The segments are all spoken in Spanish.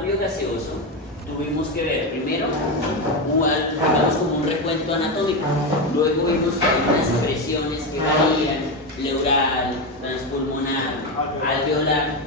cambio gaseoso tuvimos que ver primero, digamos como un recuento anatómico, luego vimos que hay unas presiones que varían, pleural, transpulmonar, alveolar,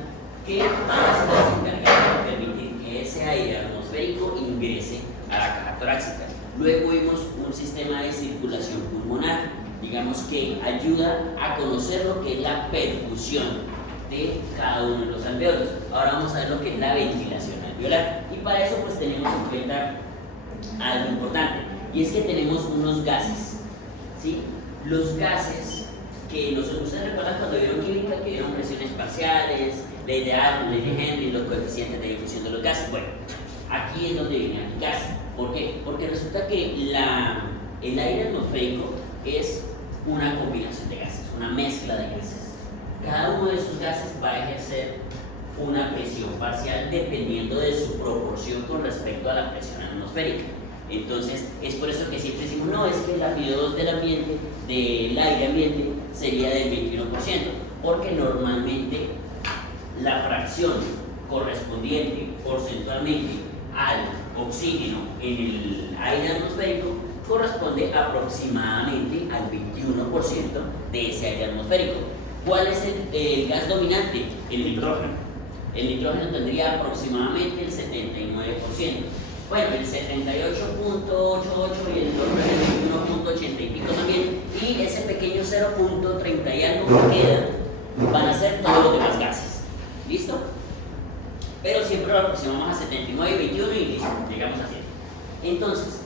que van a ser las encargadas de permitir que ese aire atmosférico ingrese a la caja torácica. Luego vimos un sistema de circulación pulmonar, digamos que ayuda a conocer lo que es la perfusión de cada uno de los alveolos. Ahora vamos a ver lo que es la ventilación alveolar, y para eso pues tenemos en cuenta algo importante, y es que tenemos unos gases, ¿sí? Los gases que ustedes recuerdan cuando vieron química, que vieron presiones parciales, ley de Arnold, ley de Henry, los coeficientes de difusión de los gases. Bueno, aquí es donde viene a aplicarse. ¿Por qué? Porque resulta que el aire atmosférico es una combinación de gases, una mezcla de gases. Cada uno de esos gases va a ejercer una presión parcial dependiendo de su proporción con respecto a la presión atmosférica. Entonces, es por eso que siempre decimos, no, es que la PO2 del ambiente, del aire ambiente, sería del 21%, porque normalmente la fracción correspondiente porcentualmente al oxígeno en el aire atmosférico corresponde aproximadamente al 21% de ese aire atmosférico. ¿Cuál es el gas dominante? El nitrógeno. El nitrógeno tendría aproximadamente el 79%. Bueno, el 78.88 y el nitrógeno el 21.80 y pico también. Y ese pequeño 0.30 y algo que queda van a ser todos los demás gases. ¿Listo? Pero siempre lo aproximamos a 79 y 21 y listo, llegamos a 100. Entonces,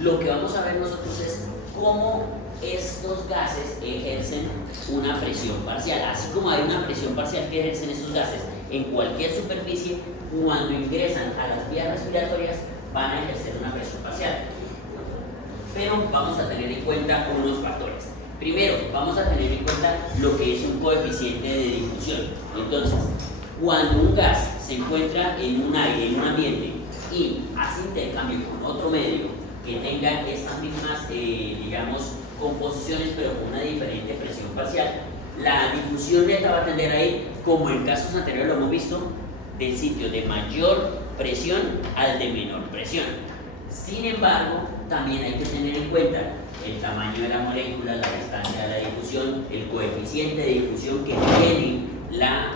lo que vamos a ver nosotros es cómo estos gases ejercen una presión parcial. Así como hay una presión parcial que ejercen estos gases en cualquier superficie, cuando ingresan a las vías respiratorias van a ejercer una presión parcial. Pero vamos a tener en cuenta unos factores. Primero, vamos a tener en cuenta lo que es un coeficiente de difusión. Entonces, cuando un gas se encuentra en un aire, en un ambiente, y hace intercambio con otro medio que tenga estas mismas, digamos, composiciones, pero con una diferente presión parcial, la difusión neta va a tender a ir, como en casos anteriores lo hemos visto, del sitio de mayor presión al de menor presión. Sin embargo, también hay que tener en cuenta el tamaño de la molécula, la distancia de la difusión, el coeficiente de difusión que tiene la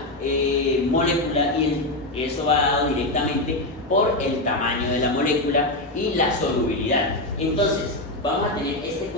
molécula, y eso va dado directamente por el tamaño de la molécula y la solubilidad. Entonces, vamos a tener este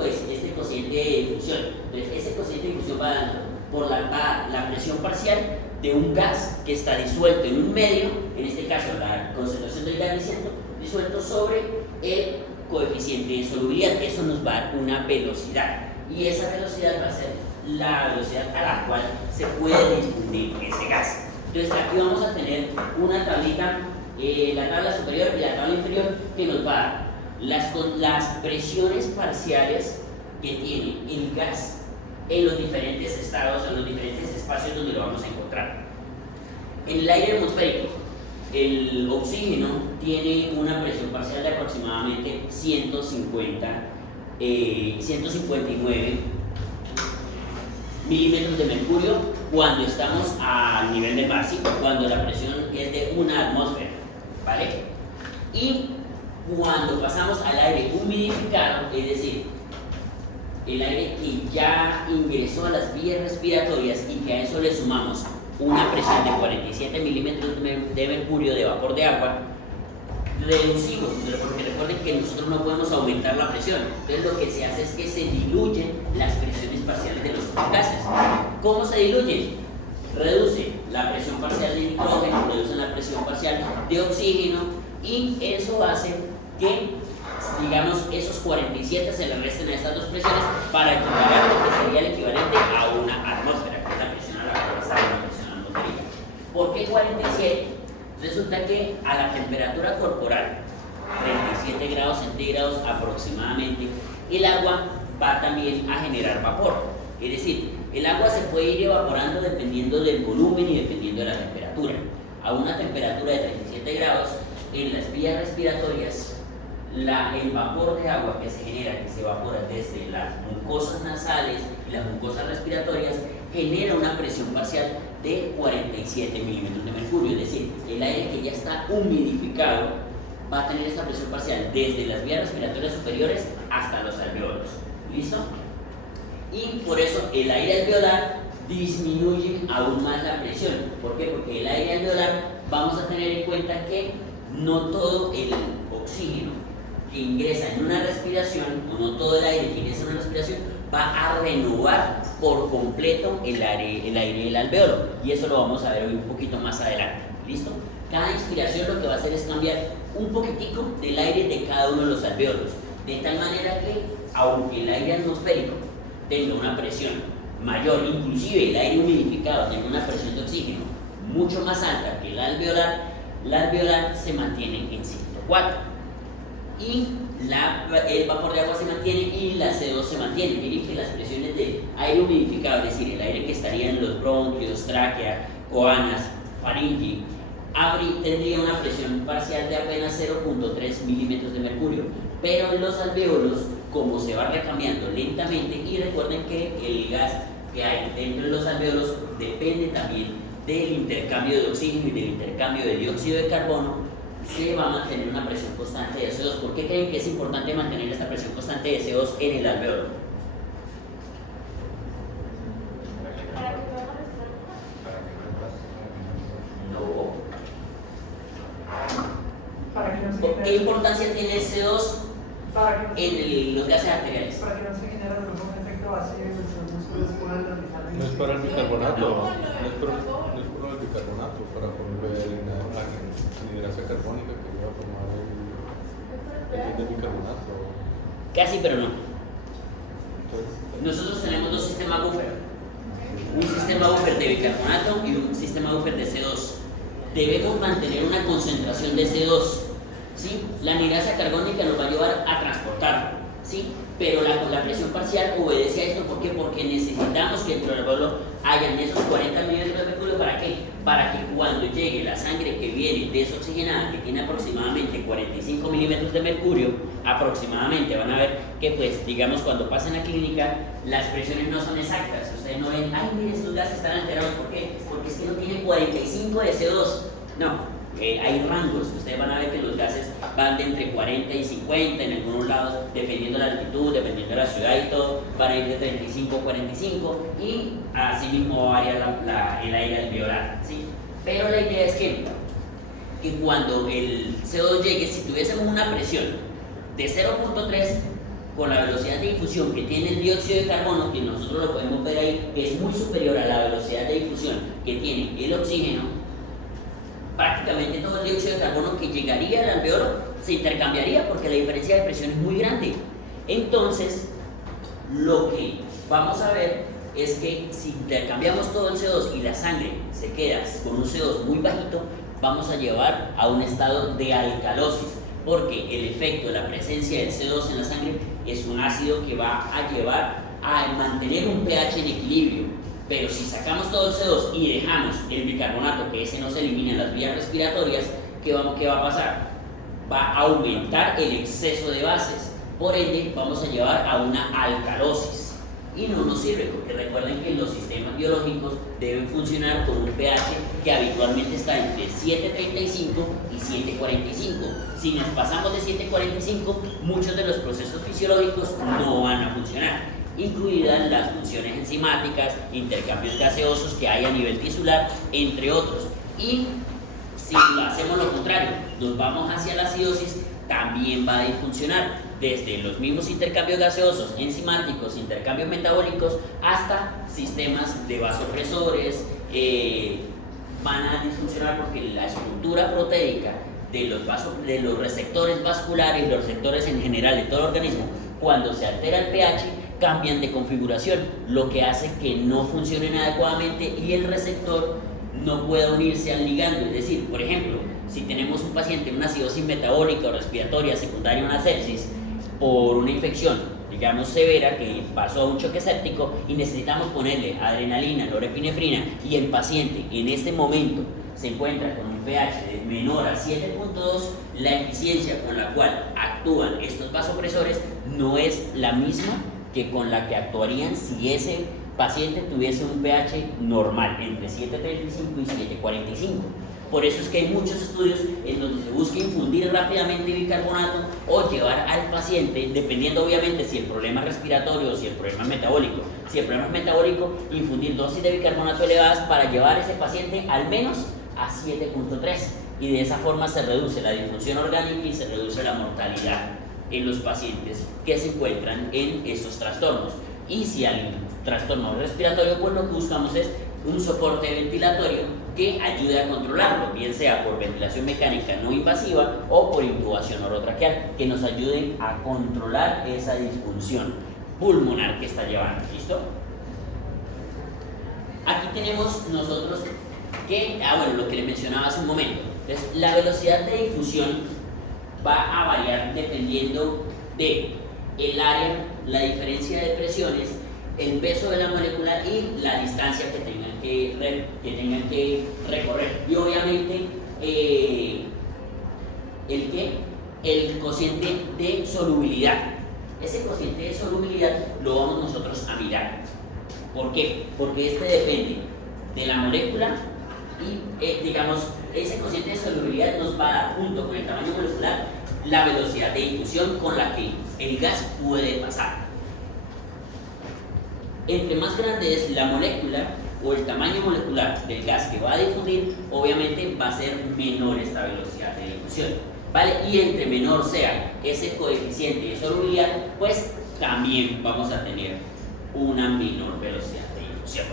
cociente de difusión. Entonces, ese cociente de difusión va dando por la presión parcial de un gas que está disuelto en un medio, en este caso la concentración del gas disuelto sobre el coeficiente de solubilidad. Eso nos va a dar una velocidad, y esa velocidad va a ser la velocidad a la cual se puede difundir ese gas. Entonces, aquí vamos a tener una tablita, la tabla superior y la tabla inferior, que nos va a dar las presiones parciales que tiene el gas en los diferentes estados, en los diferentes espacios donde lo vamos a encontrar. En el aire atmosférico, el oxígeno tiene una presión parcial de aproximadamente 159 milímetros de mercurio cuando estamos a nivel de mar, ¿sí? Cuando la presión es de una atmósfera, ¿vale? Y cuando pasamos al aire humidificado, es decir, el aire que ya ingresó a las vías respiratorias y que a eso le sumamos una presión de 47 milímetros de mercurio de vapor de agua, reducimos, porque recuerden que nosotros no podemos aumentar la presión. Entonces lo que se hace es que se diluyen las presiones parciales de los gases. ¿Cómo se diluyen? Reduce la presión parcial de nitrógeno, reduce la presión parcial de oxígeno, y eso hace que, digamos, esos 47 se le resten a estas dos presiones para equiparar lo que sería el equivalente a una atmósfera, que es la presión a la cual está la presión atmosférica. ¿Por qué 47? Resulta que a la temperatura corporal, 37 grados centígrados aproximadamente, el agua va también a generar vapor. Es decir, el agua se puede ir evaporando dependiendo del volumen y dependiendo de la temperatura. A una temperatura de 37 grados, en las vías respiratorias, el vapor de agua que se genera, que se evapora desde las mucosas nasales y las mucosas respiratorias, genera una presión parcial de 47 milímetros de mercurio, es decir, el aire que ya está humidificado va a tener esta presión parcial desde las vías respiratorias superiores hasta los alveolos. ¿Listo? Y por eso el aire alveolar disminuye aún más la presión. ¿Por qué? Porque el aire alveolar vamos a tener en cuenta que no todo el oxígeno que ingresa en una respiración, o no todo el aire que ingresa en una respiración, va a renovar por completo el aire del alveolo. Y eso lo vamos a ver hoy un poquito más adelante. ¿Listo? Cada inspiración lo que va a hacer es cambiar un poquitico del aire de cada uno de los alveolos. De tal manera que, aunque el aire atmosférico tenga una presión mayor, inclusive el aire humidificado tenga una presión de oxígeno mucho más alta que la alveolar se mantiene en 104. Y el vapor de agua se mantiene y la CO2 se mantiene. Miren que las presiones de aire humidificado, es decir, el aire que estaría en los bronquios, tráquea, coanas, faringe, tendría una presión parcial de apenas 0.3 milímetros de mercurio, pero en los alveolos, como se va recambiando lentamente, y recuerden que el gas que hay dentro de los alveolos depende también del intercambio de oxígeno y del intercambio de dióxido de carbono, se va a mantener una presión constante de CO2. ¿Por qué creen que es importante mantener esta presión constante de CO2 en el alveolo? No. ¿Qué importancia tiene el CO2 en los gases arteriales? Para que no se genere algún efecto vacío en nuestros músculos por el no es para el bicarbonato, no es por el bicarbonato, para formar la anhidrasa carbónica que va a formar el bicarbonato. Casi, pero no. Nosotros tenemos dos sistemas buffer. Un sistema buffer de bicarbonato y un sistema buffer de CO2. Debemos mantener una concentración de CO2. ¿Sí? La anhidrasa carbónica nos va a ayudar a transportarlo, ¿sí? Pero la presión parcial obedece a esto. ¿Por qué? Porque necesitamos que dentro del alveolo hayan esos 40 milímetros de mercurio. ¿Para qué? Para que cuando llegue la sangre que viene desoxigenada, que tiene aproximadamente 45 milímetros de mercurio, aproximadamente, van a ver que, pues, digamos, cuando pasen a clínica, las presiones no son exactas. Ustedes no ven, ay, miren, estos gases están alterados. ¿Por qué? Porque es que no tienen 45 de CO2. No. Hay rangos, ustedes van a ver que los gases van de entre 40 y 50 en algunos lados, dependiendo de la altitud, dependiendo de la ciudad y todo, van a ir de 35 a 45 y así mismo va a variar el aire alveolar, ¿sí? Pero la idea es que cuando el CO2 llegue, si tuviésemos una presión de 0.3 con la velocidad de difusión que tiene el dióxido de carbono, que nosotros lo podemos ver ahí, que es muy superior a la velocidad de difusión que tiene el oxígeno, prácticamente todo el dióxido de carbono que llegaría al alveolo se intercambiaría porque la diferencia de presión es muy grande. Entonces, lo que vamos a ver es que si intercambiamos todo el CO2 y la sangre se queda con un CO2 muy bajito, vamos a llevar a un estado de alcalosis, porque el efecto de la presencia del CO2 en la sangre es un ácido que va a llevar a mantener un pH en equilibrio. Pero si sacamos todo el CO2 y dejamos el bicarbonato, que ese no se elimina en las vías respiratorias, ¿qué va a pasar? Va a aumentar el exceso de bases. Por ende, vamos a llevar a una alcalosis. Y no nos sirve, porque recuerden que los sistemas biológicos deben funcionar con un pH que habitualmente está entre 7.35 y 7.45. Si nos pasamos de 7.45, muchos de los procesos fisiológicos no van a funcionar, incluidas las funciones enzimáticas, intercambios gaseosos que hay a nivel tisular, entre otros. Y si hacemos lo contrario, nos vamos hacia la acidosis, también va a disfuncionar, desde los mismos intercambios gaseosos, enzimáticos, intercambios metabólicos, hasta sistemas de vasopresores, van a disfuncionar porque la estructura proteica de los receptores vasculares, los receptores en general de todo el organismo, cuando se altera el pH, cambian de configuración, lo que hace que no funcionen adecuadamente y el receptor no pueda unirse al ligando. Es decir, por ejemplo, si tenemos un paciente en una acidosis metabólica o respiratoria secundaria a una sepsis por una infección, digamos, severa, que pasó a un choque séptico y necesitamos ponerle adrenalina, norepinefrina, y el paciente en este momento se encuentra con un pH de menor a 7.2, la eficiencia con la cual actúan estos vasopresores no es la misma que con la que actuarían si ese paciente tuviese un pH normal entre 7.35 y 7.45. Por eso es que hay muchos estudios en donde se busca infundir rápidamente bicarbonato o llevar al paciente, dependiendo obviamente si el problema es respiratorio o si el problema es metabólico. Si el problema es metabólico, infundir dosis de bicarbonato elevadas para llevar a ese paciente al menos a 7.3, y de esa forma se reduce la disfunción orgánica y se reduce la mortalidad en los pacientes que se encuentran en estos trastornos. Y si hay trastorno respiratorio, pues lo que buscamos es un soporte ventilatorio que ayude a controlarlo, bien sea por ventilación mecánica no invasiva o por intubación orotraqueal, que nos ayuden a controlar esa disfunción pulmonar que está llevando. ¿Listo? Aquí tenemos nosotros que, bueno, lo que le mencionaba hace un momento. Entonces, la velocidad de difusión va a variar dependiendo de el área, la diferencia de presiones, el peso de la molécula y la distancia que tengan que recorrer. Y obviamente el cociente de solubilidad. Ese cociente de solubilidad lo vamos nosotros a mirar. ¿Por qué? Porque este depende de la molécula y digamos, ese cociente de solubilidad nos va a dar, junto con el tamaño molecular, la velocidad de difusión con la que el gas puede pasar. Entre más grande es la molécula o el tamaño molecular del gas que va a difundir, obviamente va a ser menor esta velocidad de difusión, ¿vale? Y entre menor sea ese coeficiente de solubilidad, pues también vamos a tener una menor velocidad de difusión.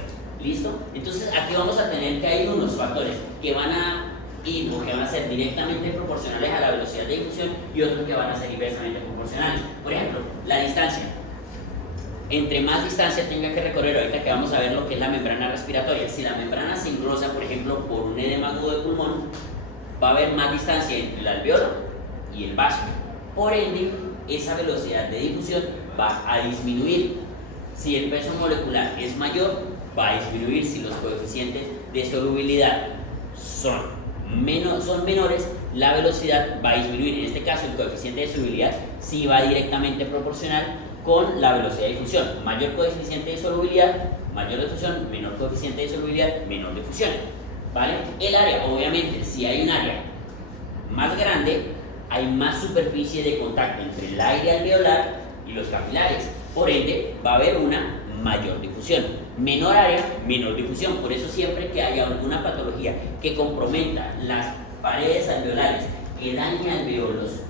¿Listo? Entonces aquí vamos a tener que hay unos factores que van a ir o que van a ser directamente proporcionales a la velocidad de difusión y otros que van a ser inversamente proporcionales. Por ejemplo, la distancia. Entre más distancia tenga que recorrer, ahorita que vamos a ver lo que es la membrana respiratoria, si la membrana se engrosa, por ejemplo, por un edema agudo de pulmón, va a haber más distancia entre el alveolo y el vaso. Por ende, esa velocidad de difusión va a disminuir. Si el peso molecular es mayor, va a disminuir. Si los coeficientes de solubilidad son menores, la velocidad va a disminuir. En este caso, el coeficiente de solubilidad sí va directamente proporcional con la velocidad de difusión. Mayor coeficiente de solubilidad, mayor difusión; menor coeficiente de solubilidad, menor difusión. ¿Vale? El área, obviamente, si hay un área más grande, hay más superficie de contacto entre el aire alveolar y los capilares. Por ende, va a haber una mayor difusión. Menor área, menor difusión. Por eso siempre que haya alguna patología que comprometa las paredes alveolares, que dañe alveolos,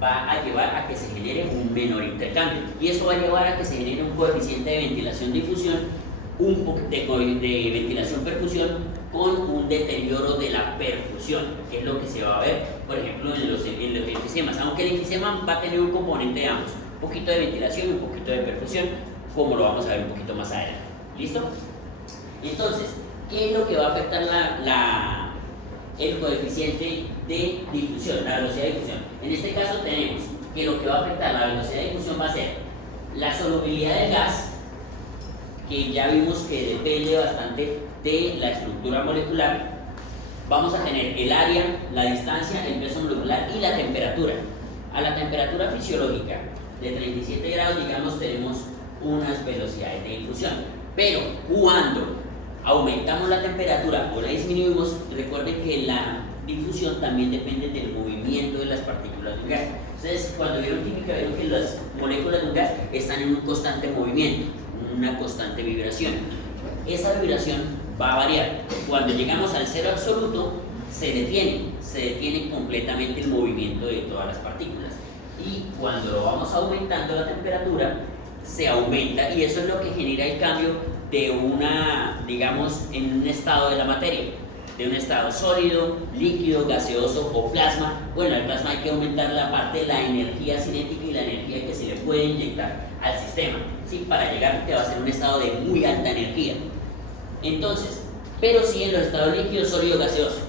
va a llevar a que se genere un menor intercambio. Y eso va a llevar a que se genere un coeficiente de ventilación-difusión, de ventilación-perfusión, con un deterioro de la perfusión, que es lo que se va a ver, por ejemplo, en los enfisemas. Aunque el enfisema va a tener un componente de ambos, un poquito de ventilación y un poquito de perfusión, como lo vamos a ver un poquito más adelante. ¿Listo? Entonces, ¿qué es lo que va a afectar el coeficiente de difusión, la velocidad de difusión? En este caso tenemos que lo que va a afectar la velocidad de difusión va a ser la solubilidad del gas, que ya vimos que depende bastante de la estructura molecular. Vamos a tener el área, la distancia, el peso molecular y la temperatura. A la temperatura fisiológica de 37 grados, digamos, tenemos unas velocidades de difusión. Pero cuando aumentamos la temperatura o la disminuimos, recuerden que la difusión también depende del movimiento de las partículas del gas. Ustedes cuando vieron química vieron que las moléculas de un gas están en un constante movimiento, una constante vibración. Esa vibración va a variar. Cuando llegamos al cero absoluto, se detiene completamente el movimiento de todas las partículas. Y cuando lo vamos aumentando la temperatura, se aumenta, y eso es lo que genera el cambio de digamos, en un estado de la materia, de un estado sólido, líquido, gaseoso o plasma. Bueno, el plasma hay que aumentar la parte de la energía cinética y la energía que se le puede inyectar al sistema, ¿sí? Para llegar a ser un estado de muy alta energía. Entonces, pero sí en los estados líquidos, sólido, gaseoso,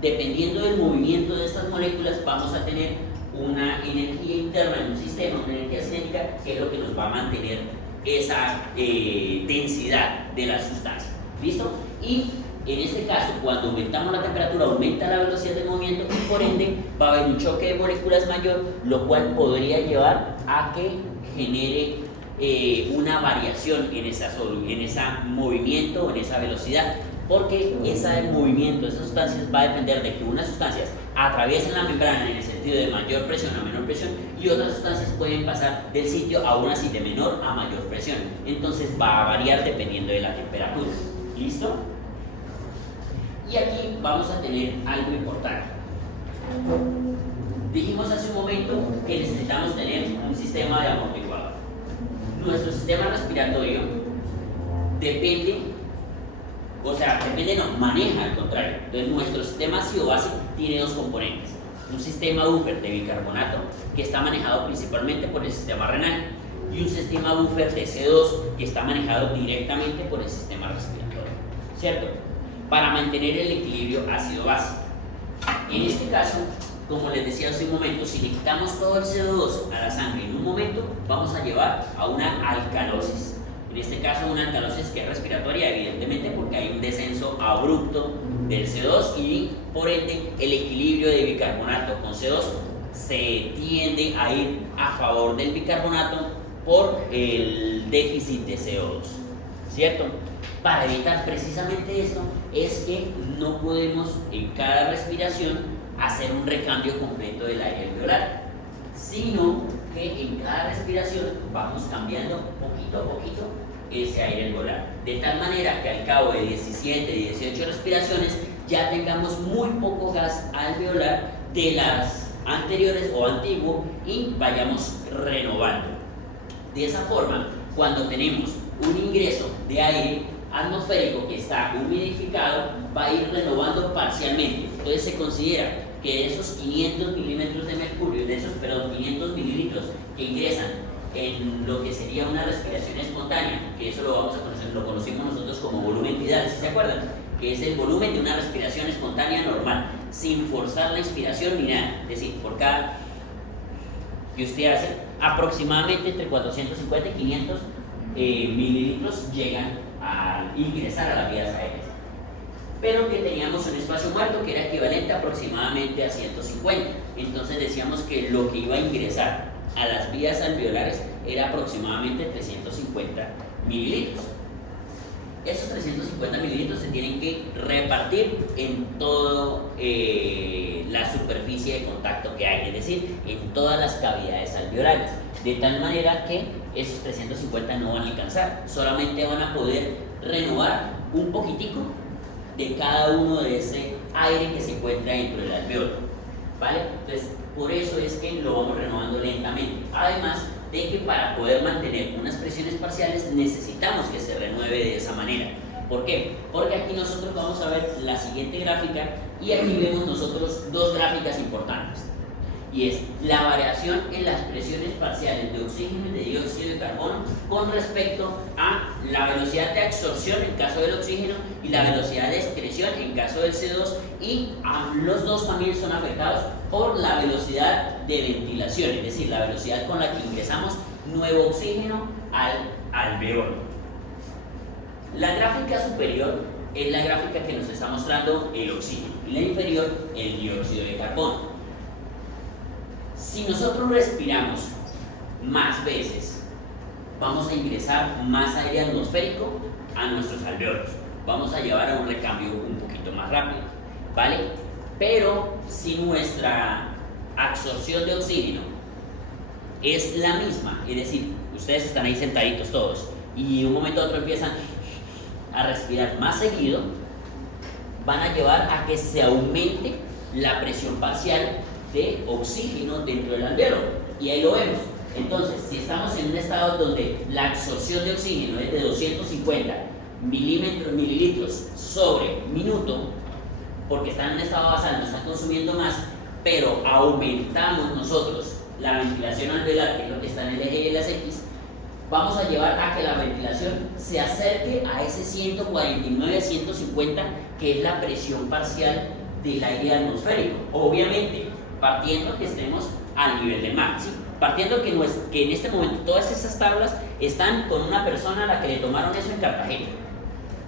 dependiendo del movimiento de estas moléculas, vamos a tener una energía interna en un sistema, una energía cinética, que es lo que nos va a mantener esa densidad de la sustancia. ¿Listo? Y en este caso, cuando aumentamos la temperatura, aumenta la velocidad de movimiento y por ende va a haber un choque de moléculas mayor, lo cual podría llevar a que genere una variación en ese movimiento o en esa velocidad, porque ese movimiento, esas sustancias va a depender de que unas sustancias atraviesen la membrana en el sentido de mayor presión a menor presión y otras sustancias pueden pasar del sitio aún así de menor a mayor presión. Entonces va a variar dependiendo de la temperatura. ¿Listo? Y aquí vamos a tener algo importante. Dijimos hace un momento que necesitamos tener un sistema de amortiguador. Nuestro sistema respiratorio maneja al contrario. Entonces nuestro sistema ácido-base tiene dos componentes. Un sistema buffer de bicarbonato que está manejado principalmente por el sistema renal y un sistema buffer de CO2 que está manejado directamente por el sistema respiratorio, ¿cierto? Para mantener el equilibrio ácido-base. En este caso, como les decía hace un momento, si le quitamos todo el CO2 a la sangre en un momento, vamos a llevar a una alcalosis. En este caso, una alcalosis que es respiratoria, evidentemente, porque hay un descenso abrupto del CO2 y, por ende, el equilibrio de bicarbonato con CO2 se tiende a ir a favor del bicarbonato por el déficit de CO2, ¿cierto? Para evitar precisamente esto, es que no podemos en cada respiración hacer un recambio completo del aire alveolar, sino que en cada respiración vamos cambiando poquito a poquito ese aire alveolar, de tal manera que al cabo de 17, 18 respiraciones ya tengamos muy poco gas alveolar de las anteriores o antiguo y vayamos renovando. De esa forma, cuando tenemos un ingreso de aire atmosférico que está humidificado, va a ir renovando parcialmente. Entonces se considera que de esos 500 milímetros de mercurio, 500 mililitros que ingresan en lo que sería una respiración espontánea, que eso lo vamos a conocer, lo conocimos nosotros como volumen tidal, ¿sí se acuerdan? Que es el volumen de una respiración espontánea normal, sin forzar la inspiración ni nada. Es decir, por cada que usted hace, aproximadamente entre 450 y 500 mililitros llegan a ingresar a las vías aéreas. Pero que teníamos un espacio muerto que era equivalente aproximadamente a 150. Entonces decíamos que lo que iba a ingresar a las vías alveolares era aproximadamente 350 mililitros. Esos 350 mililitros se tienen que repartir en toda la superficie de contacto que hay, es decir, en todas las cavidades alveolares, de tal manera que esos 350 no van a alcanzar, solamente van a poder renovar un poquitico de cada uno de ese aire que se encuentra dentro del alveolo, ¿vale? Entonces, por eso es que lo vamos renovando lentamente. Además de que para poder mantener unas presiones parciales necesitamos que se renueve de esa manera. ¿Por qué? Porque aquí nosotros vamos a ver la siguiente gráfica y aquí vemos nosotros dos gráficas importantes. Y es la variación en las presiones parciales de oxígeno y de dióxido de carbono con respecto a la velocidad de absorción en caso del oxígeno y la velocidad de excreción en caso del CO2, y los dos también son afectados por la velocidad de ventilación, es decir, la velocidad con la que ingresamos nuevo oxígeno al alveolo. La gráfica superior es la gráfica que nos está mostrando el oxígeno y la inferior el dióxido de carbono. Si nosotros respiramos más veces, vamos a ingresar más aire atmosférico a nuestros alveolos. Vamos a llevar a un recambio un poquito más rápido, ¿vale? Pero si nuestra absorción de oxígeno es la misma, es decir, ustedes están ahí sentaditos todos y de un momento a otro empiezan a respirar más seguido, van a llevar a que se aumente la presión parcial de oxígeno dentro del alveolo, y ahí lo vemos. Entonces, si estamos en un estado donde la absorción de oxígeno es de 250 mililitros sobre minuto, porque están en un estado basal, no están consumiendo más, pero aumentamos nosotros la ventilación alveolar, que es lo que está en el eje de las X, vamos a llevar a que la ventilación se acerque a ese 149-150, que es la presión parcial del aire atmosférico. Obviamente, partiendo que estemos al nivel del mar, ¿sí? Partiendo que en este momento todas esas tablas están con una persona a la que le tomaron eso en Cartagena,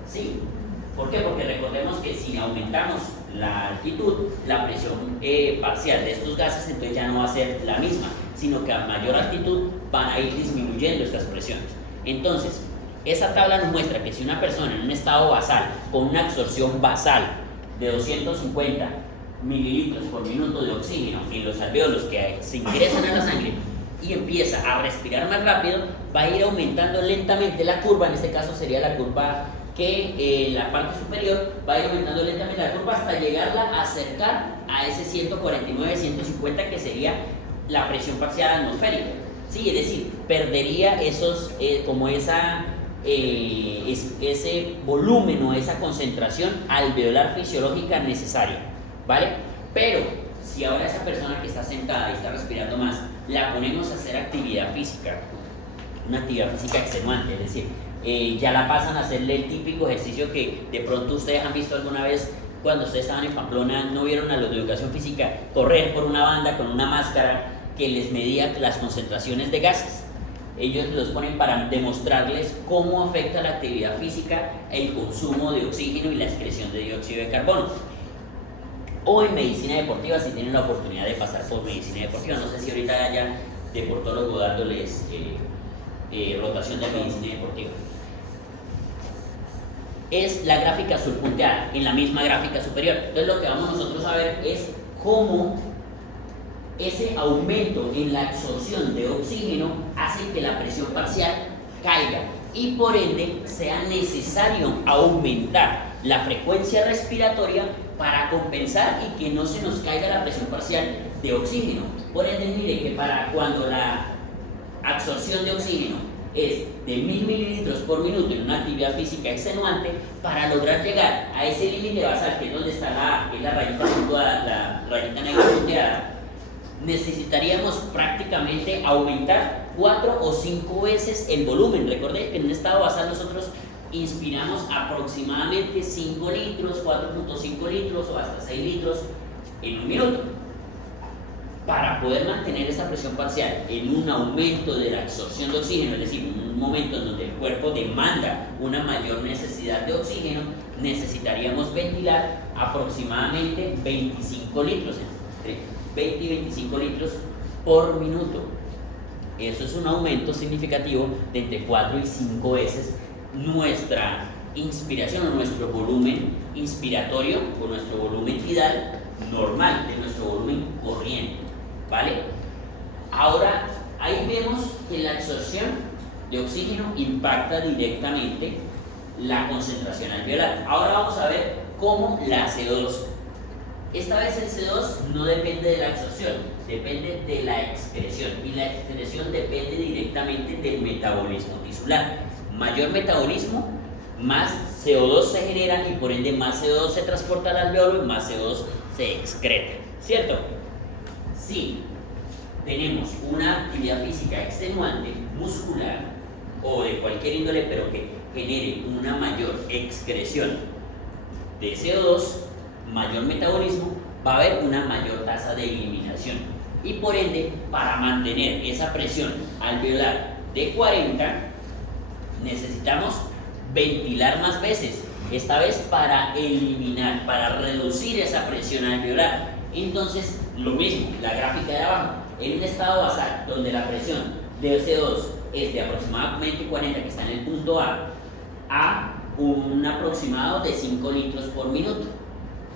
¿sí? ¿Por qué? Porque recordemos que si aumentamos la altitud, la presión parcial de estos gases entonces ya no va a ser la misma, sino que a mayor altitud van a ir disminuyendo estas presiones. Entonces, esa tabla nos muestra que si una persona en un estado basal, con una absorción basal de 250 mililitros por minuto de oxígeno en los alvéolos que se ingresan a la sangre y empieza a respirar más rápido, va a ir aumentando lentamente la curva, en este caso sería la curva que la parte superior va a ir aumentando lentamente la curva hasta llegarla a acercar a ese 149, 150 que sería la presión parcial atmosférica. Sí, es decir, perdería esos, como ese volumen o esa concentración alveolar fisiológica necesaria, ¿vale? Pero si ahora esa persona que está sentada y está respirando más, la ponemos a hacer actividad física, una actividad física extenuante, es decir, ya la pasan a hacerle el típico ejercicio que de pronto ustedes han visto alguna vez cuando ustedes estaban en Pamplona, no vieron a los de educación física correr por una banda con una máscara que les medía las concentraciones de gases. Ellos los ponen para demostrarles cómo afecta la actividad física el consumo de oxígeno y la excreción de dióxido de carbono. O en medicina deportiva, si tienen la oportunidad de pasar por medicina deportiva, no sé si ahorita haya deportólogos dándoles rotación de medicina deportiva. Es la gráfica azul punteada en la misma gráfica superior. Entonces lo que vamos nosotros a ver es cómo ese aumento en la absorción de oxígeno hace que la presión parcial caiga y por ende sea necesario aumentar la frecuencia respiratoria para compensar y que no se nos caiga la presión parcial de oxígeno. Por ende, mire que para cuando la absorción de oxígeno es de 1000 mililitros por minuto en una actividad física extenuante, para lograr llegar a ese límite basal, que es donde está la rayita puntuada, la rayita negra punteada, necesitaríamos prácticamente aumentar 4 o 5 veces el volumen. Recuerden que en un estado basal nosotros inspiramos aproximadamente 5 litros, 4.5 litros o hasta 6 litros en un minuto. Para poder mantener esa presión parcial en un aumento de la absorción de oxígeno, es decir, en un momento en donde el cuerpo demanda una mayor necesidad de oxígeno, necesitaríamos ventilar aproximadamente 25 litros, entre 20 y 25 litros por minuto. Eso es un aumento significativo de entre 4 y 5 veces nuestra inspiración o nuestro volumen inspiratorio o nuestro volumen tidal normal, de nuestro volumen corriente, ¿vale? Ahora, ahí vemos que la absorción de oxígeno impacta directamente la concentración alveolar. Ahora vamos a ver cómo la CO2. Esta vez el CO2 no depende de la absorción, depende de la excreción, y la excreción depende directamente del metabolismo tisular. Mayor metabolismo, más CO2 se genera y por ende más CO2 se transporta al alveolo y más CO2 se excreta, ¿cierto? Si tenemos una actividad física extenuante, muscular o de cualquier índole, pero que genere una mayor excreción de CO2, mayor metabolismo, va a haber una mayor tasa de eliminación y por ende, para mantener esa presión alveolar de 40, necesitamos ventilar más veces, esta vez para eliminar, para reducir esa presión alveolar. Entonces, lo mismo, la gráfica de abajo, en un estado basal donde la presión de CO2 es de aproximadamente 40, que está en el punto a un aproximado de 5 litros por minuto.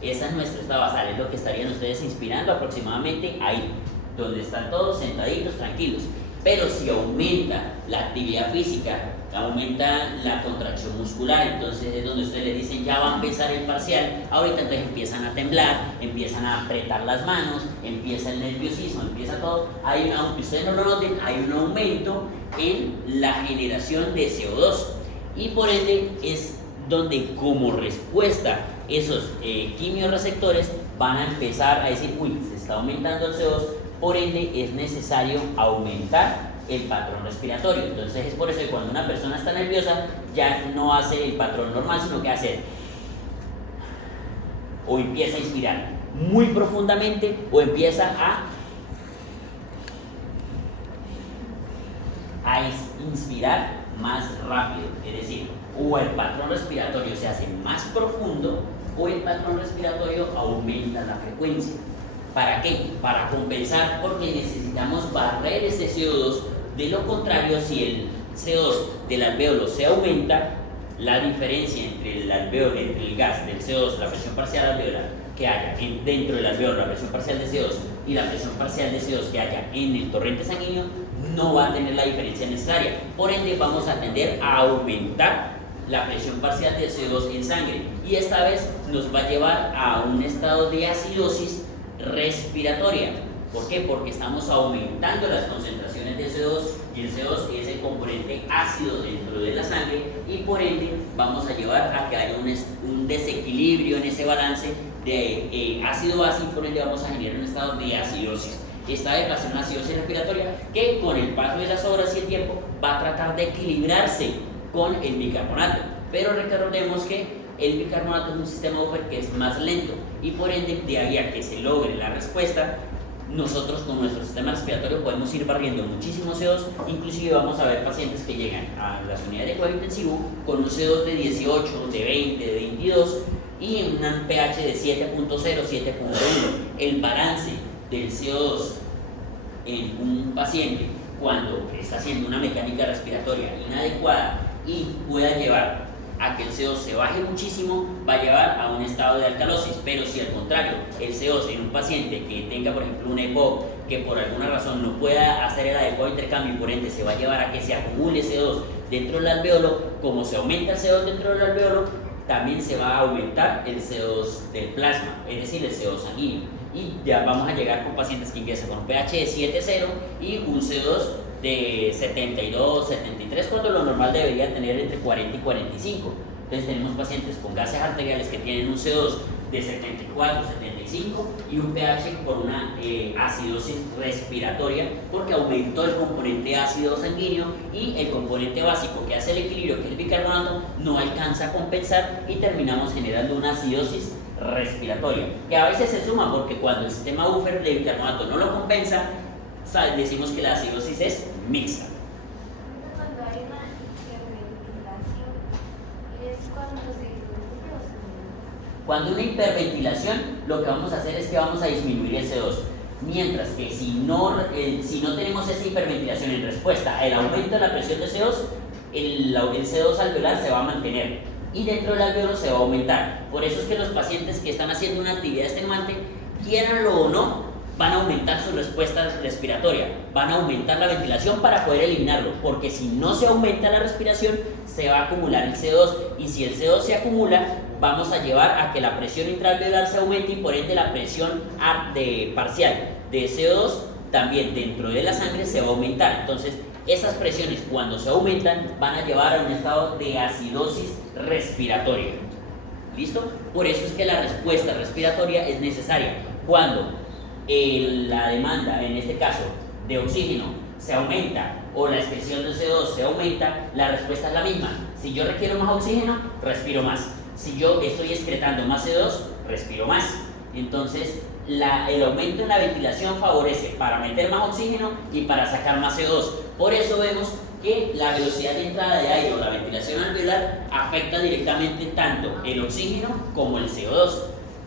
Esa es nuestro estado basal, es lo que estarían ustedes inspirando aproximadamente ahí, donde están todos sentaditos, tranquilos. Pero si aumenta la actividad física, aumenta la contracción muscular, entonces es donde ustedes les dicen ya va a empezar el parcial. Ahorita entonces empiezan a temblar, empiezan a apretar las manos, empieza el nerviosismo, empieza todo. Aunque ustedes no lo noten, hay un aumento en la generación de CO2 y por ende es donde como respuesta esos quimiorreceptores van a empezar a decir, uy, se está aumentando el CO2, por ende es necesario aumentar el patrón respiratorio. Entonces es por eso que cuando una persona está nerviosa ya no hace el patrón normal, sino que hace o empieza a inspirar muy profundamente o empieza a inspirar más rápido, es decir, o el patrón respiratorio se hace más profundo o el patrón respiratorio aumenta la frecuencia. ¿Para qué? Para compensar, porque necesitamos barrer ese CO2. De lo contrario, si el CO2 del alvéolo se aumenta, la diferencia entre el alvéolo, entre el gas del CO2, la presión parcial alveolar que haya dentro del alvéolo, la presión parcial de CO2 y la presión parcial de CO2 que haya en el torrente sanguíneo, no va a tener la diferencia necesaria. Por ende, vamos a tender a aumentar la presión parcial de CO2 en sangre, y esta vez nos va a llevar a un estado de acidosis respiratoria. ¿Por qué? Porque estamos aumentando las concentraciones de CO2, y el CO2 es el componente ácido dentro de la sangre, y por ende vamos a llevar a que haya un desequilibrio en ese balance de ácido-base, y por ende vamos a generar un estado de acidosis. Esta vez va a ser una acidosis respiratoria que con el paso de las horas y el tiempo va a tratar de equilibrarse con el bicarbonato, pero recordemos que el bicarbonato es un sistema buffer que es más lento, y por ende, de ahí a que se logre la respuesta, nosotros con nuestro sistema respiratorio podemos ir barriendo muchísimo CO2. Inclusive vamos a ver pacientes que llegan a las unidades de cuidado intensivo con un CO2 de 18, de 20, de 22 y en un pH de 7.0, 7.1. El balance del CO2 en un paciente cuando está haciendo una mecánica respiratoria inadecuada y pueda llevar a que el CO2 se baje muchísimo, va a llevar a un estado de alcalosis. Pero si al contrario, el CO2 en un paciente que tenga, por ejemplo, una EPOC, que por alguna razón no pueda hacer el adecuado intercambio y por ende se va a llevar a que se acumule CO2 dentro del alvéolo, como se aumenta el CO2 dentro del alvéolo, también se va a aumentar el CO2 del plasma, es decir, el CO2 sanguíneo. Y ya vamos a llegar con pacientes que ingresan con un pH de 7.0 y un CO2 de 72, 73, cuando lo normal debería tener entre 40 y 45. Entonces tenemos pacientes con gases arteriales que tienen un CO2 de 74, 75 y un pH por una acidosis respiratoria, porque aumentó el componente ácido sanguíneo y el componente básico que hace el equilibrio, que es el bicarbonato, no alcanza a compensar y terminamos generando una acidosis respiratoria, que a veces se suma porque cuando el sistema buffer de bicarbonato no lo compensa, decimos que la acidosis es mixta. Cuando hay una hiperventilación, es cuando se disminuye o se... Cuando una hiperventilación, lo que vamos a hacer es que vamos a disminuir el CO2, mientras que si no tenemos esa hiperventilación en respuesta al aumento de la presión de CO2, el CO2 alveolar se va a mantener y dentro del alvéolo se va a aumentar. Por eso es que los pacientes que están haciendo una actividad extenuante, quieranlo o no, van a aumentar su respuesta respiratoria, van a aumentar la ventilación para poder eliminarlo, porque si no se aumenta la respiración, se va a acumular el CO2, y si el CO2 se acumula, vamos a llevar a que la presión intraalveolar se aumente y por ende la presión parcial de CO2 también dentro de la sangre se va a aumentar. Entonces, esas presiones cuando se aumentan van a llevar a un estado de acidosis respiratoria. ¿Listo? Por eso es que la respuesta respiratoria es necesaria. Cuando la demanda, en este caso, de oxígeno se aumenta o la excreción de CO2 se aumenta, la respuesta es la misma. Si yo requiero más oxígeno, respiro más. Si yo estoy excretando más CO2, respiro más. Entonces, el aumento en la ventilación favorece para meter más oxígeno y para sacar más CO2. Por eso vemos que la velocidad de entrada de aire o la ventilación alveolar afecta directamente tanto el oxígeno como el CO2.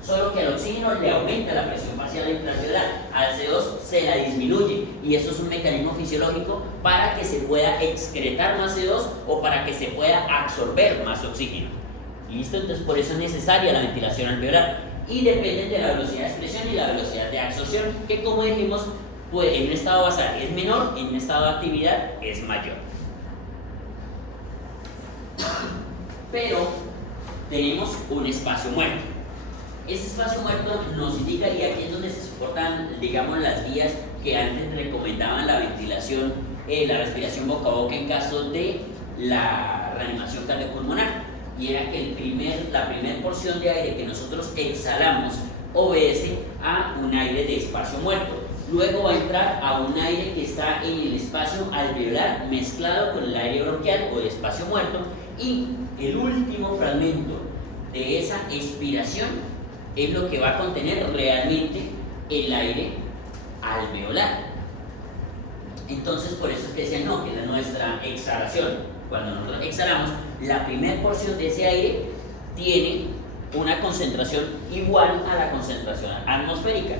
Solo que al oxígeno le aumenta la presión parcial intraalveolar, al CO2 se la disminuye, y eso es un mecanismo fisiológico para que se pueda excretar más CO2 o para que se pueda absorber más oxígeno. ¿Listo? Entonces por eso es necesaria la ventilación alveolar, y depende de la velocidad de excreción y la velocidad de absorción, que como dijimos, pues en un estado basal es menor, en un estado de actividad es mayor. Pero tenemos un espacio muerto. Ese espacio muerto nos indica, y aquí es donde se soportan, digamos, las guías que antes recomendaban la ventilación, la respiración boca a boca en caso de la reanimación cardiopulmonar, y era que la primera porción de aire que nosotros exhalamos obedece a un aire de espacio muerto. Luego va a entrar a un aire que está en el espacio alveolar mezclado con el aire bronquial o de espacio muerto, y el último fragmento de esa expiración es lo que va a contener realmente el aire alveolar. Entonces, por eso es que decían no, que nuestra exhalación, cuando nosotros exhalamos, la primera porción de ese aire tiene una concentración igual a la concentración atmosférica,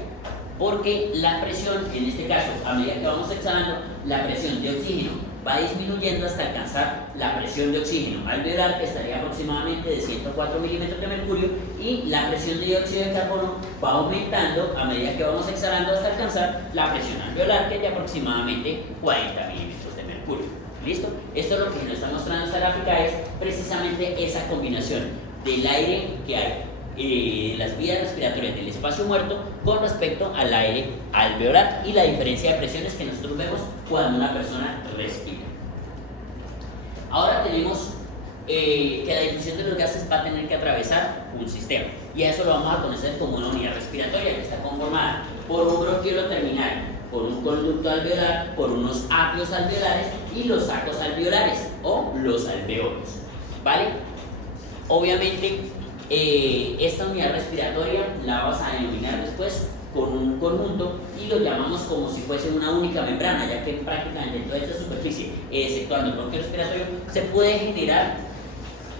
porque la presión, en este caso, a medida que vamos exhalando, la presión de oxígeno va disminuyendo hasta alcanzar la presión de oxígeno alveolar, que estaría aproximadamente de 104 milímetros de mercurio, y la presión de dióxido de carbono va aumentando a medida que vamos exhalando hasta alcanzar la presión alveolar, que es de aproximadamente 40 milímetros de mercurio. ¿Listo? Esto es lo que nos está mostrando esta gráfica, es precisamente esa combinación del aire que hay, las vías respiratorias del espacio muerto con respecto al aire alveolar y la diferencia de presiones que nosotros vemos cuando una persona respira. Ahora tenemos que la difusión de los gases va a tener que atravesar un sistema, y a eso lo vamos a conocer como una unidad respiratoria, que está conformada por un bronquiolo terminal, por un conducto alveolar, por unos atrios alveolares y los sacos alveolares o los alvéolos, ¿vale? Obviamente esta unidad respiratoria la vamos a denominar después con un conjunto y lo llamamos como si fuese una única membrana, ya que prácticamente en toda esta superficie, exceptuando el bronquio respiratorio, se puede generar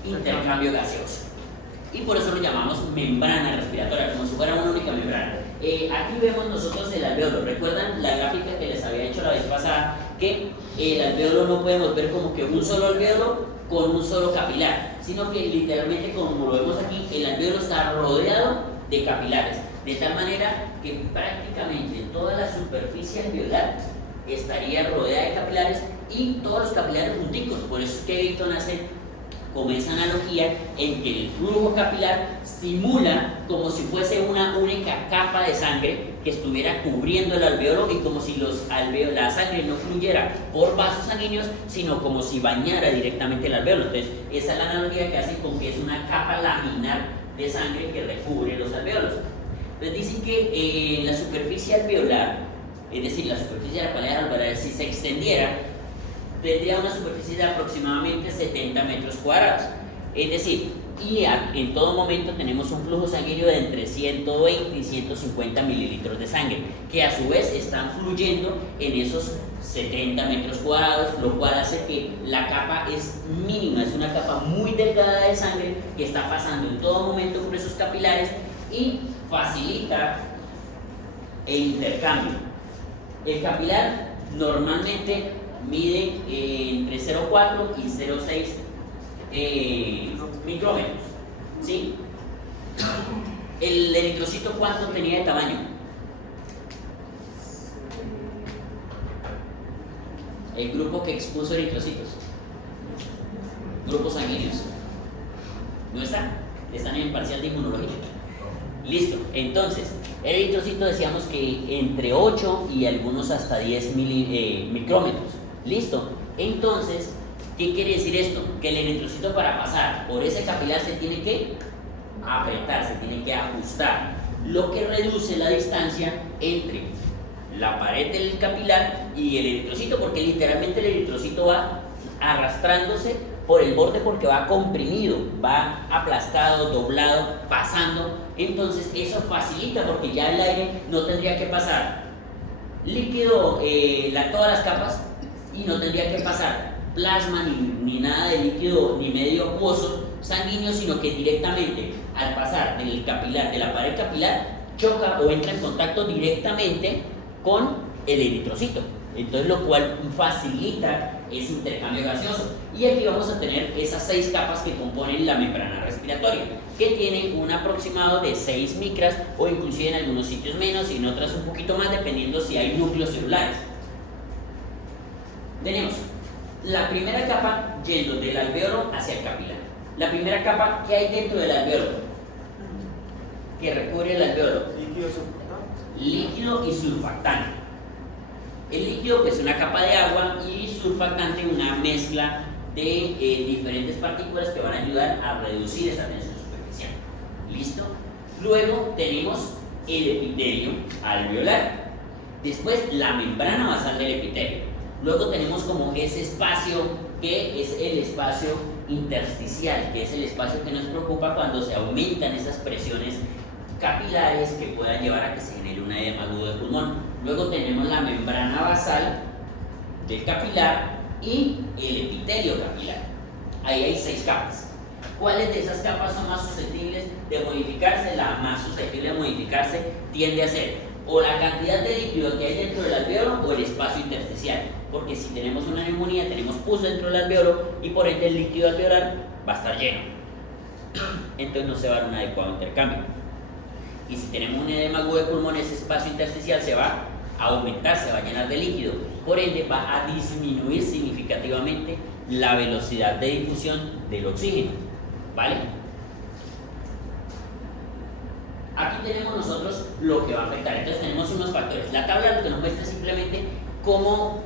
intercambio gaseoso, y por eso lo llamamos membrana respiratoria, como si fuera una única membrana. Aquí vemos nosotros el alvéolo. ¿Recuerdan la gráfica que les había hecho la vez pasada? Que el alvéolo no podemos ver como que un solo alvéolo con un solo capilar, sino que literalmente, como lo vemos aquí, el alvéolo está rodeado de capilares, de tal manera que prácticamente toda la superficie alveolar estaría rodeada de capilares y todos los capilares junticos. Por eso es que Víctor hace con esa analogía en que el flujo capilar simula como si fuese una única capa de sangre que estuviera cubriendo el alvéolo, y como si la sangre no fluyera por vasos sanguíneos, sino como si bañara directamente el alvéolo. Entonces, esa es la analogía que hace con que es una capa laminar de sangre que recubre los alvéolos. Entonces dicen que la superficie alveolar, es decir, la superficie de la pared alveolar, si se extendiera, tendría una superficie de aproximadamente 70 metros cuadrados. Es decir, en todo momento tenemos un flujo sanguíneo de entre 120 y 150 mililitros de sangre, que a su vez están fluyendo en esos 70 metros cuadrados, lo cual hace que la capa es mínima, es una capa muy delgada de sangre que está pasando en todo momento por esos capilares y facilita el intercambio. El capilar normalmente mide entre 0,4 y 0,6 micrómetros, ¿sí? El eritrocito, ¿cuánto tenía de tamaño? El grupo que expuso eritrocitos, grupos sanguíneos, ¿no están? Están en parcial de inmunología. Listo, entonces, el eritrocito decíamos que entre 8 y algunos hasta 10 micrómetros. Listo, entonces, ¿qué quiere decir esto? Que el eritrocito, para pasar por ese capilar, se tiene que apretar, se tiene que ajustar, lo que reduce la distancia entre la pared del capilar y el eritrocito, porque literalmente el eritrocito va arrastrándose por el borde porque va comprimido, va aplastado, doblado, pasando. Entonces eso facilita, porque ya el aire no tendría que pasar líquido, todas las capas, y no tendría que pasar plasma ni nada de líquido ni medio acuoso sanguíneo, sino que directamente al pasar del capilar, de la pared capilar, choca o entra en contacto directamente con el eritrocito. Entonces, lo cual facilita ese intercambio gaseoso. Y aquí vamos a tener esas 6 capas que componen la membrana respiratoria, que tiene un aproximado de 6 micras, o inclusive en algunos sitios menos y en otras un poquito más, dependiendo si hay núcleos celulares. Tenemos la primera capa yendo del alvéolo hacia el capilar. La primera capa que hay dentro del alvéolo, que recubre el alvéolo: líquido y surfactante. El líquido, pues, es una capa de agua, y surfactante, una mezcla de diferentes partículas que van a ayudar a reducir esa tensión superficial. ¿Listo? Luego tenemos el epitelio alveolar. Después, la membrana basal del epitelio. Luego tenemos como ese espacio que es el espacio intersticial, que es el espacio que nos preocupa cuando se aumentan esas presiones capilares que puedan llevar a que se genere un edema agudo de pulmón. Luego tenemos la membrana basal del capilar y el epitelio capilar. Ahí hay 6 capas. ¿Cuáles de esas capas son más susceptibles de modificarse? La más susceptible de modificarse tiende a ser o la cantidad de líquido que hay dentro del alveolo o el espacio intersticial, porque si tenemos una neumonía tenemos pus dentro del alveolo y por ende el líquido alveolar va a estar lleno, entonces no se va a dar un adecuado intercambio. Y si tenemos un edema agudo de pulmón, ese espacio intersticial se va a aumentar, se va a llenar de líquido, por ende va a disminuir significativamente la velocidad de difusión del oxígeno, ¿vale? Aquí tenemos nosotros lo que va a afectar. Entonces tenemos unos factores. La tabla lo que nos muestra simplemente cómo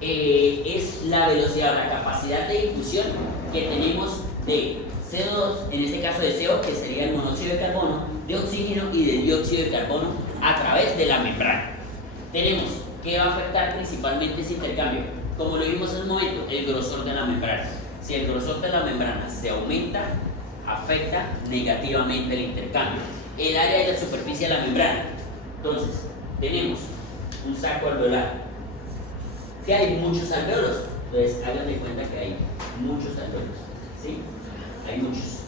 es la velocidad o la capacidad de difusión que tenemos de CO2, en este caso de CO, que sería el monóxido de carbono, de oxígeno y del dióxido de carbono a través de la membrana. Tenemos que va a afectar principalmente ese intercambio. Como lo vimos en un momento, el grosor de la membrana. Si el grosor de la membrana se aumenta, afecta negativamente el intercambio. El área de la superficie de la membrana. Entonces, tenemos un saco alveolar, que hay muchos alveolos. Entonces, hagan de cuenta que hay muchos alveolos, ¿sí? Hay muchos.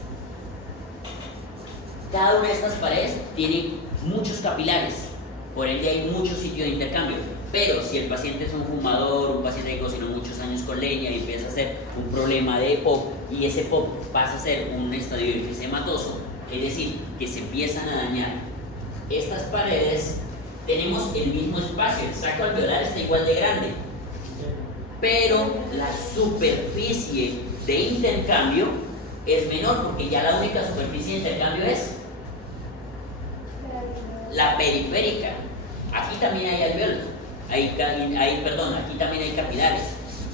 Cada una de estas paredes tiene muchos capilares, por ende hay muchos sitios de intercambio. Pero si el paciente es un fumador, un paciente que cocinó muchos años con leña y empieza a hacer un problema de EPOC y ese EPOC pasa a ser un estadio enfisematoso, es decir, que se empiezan a dañar estas paredes, tenemos el mismo espacio, el saco alveolar está igual de grande, pero la superficie de intercambio es menor porque ya la única superficie de intercambio es la periférica. Aquí también hay alveolos, aquí también hay capilares,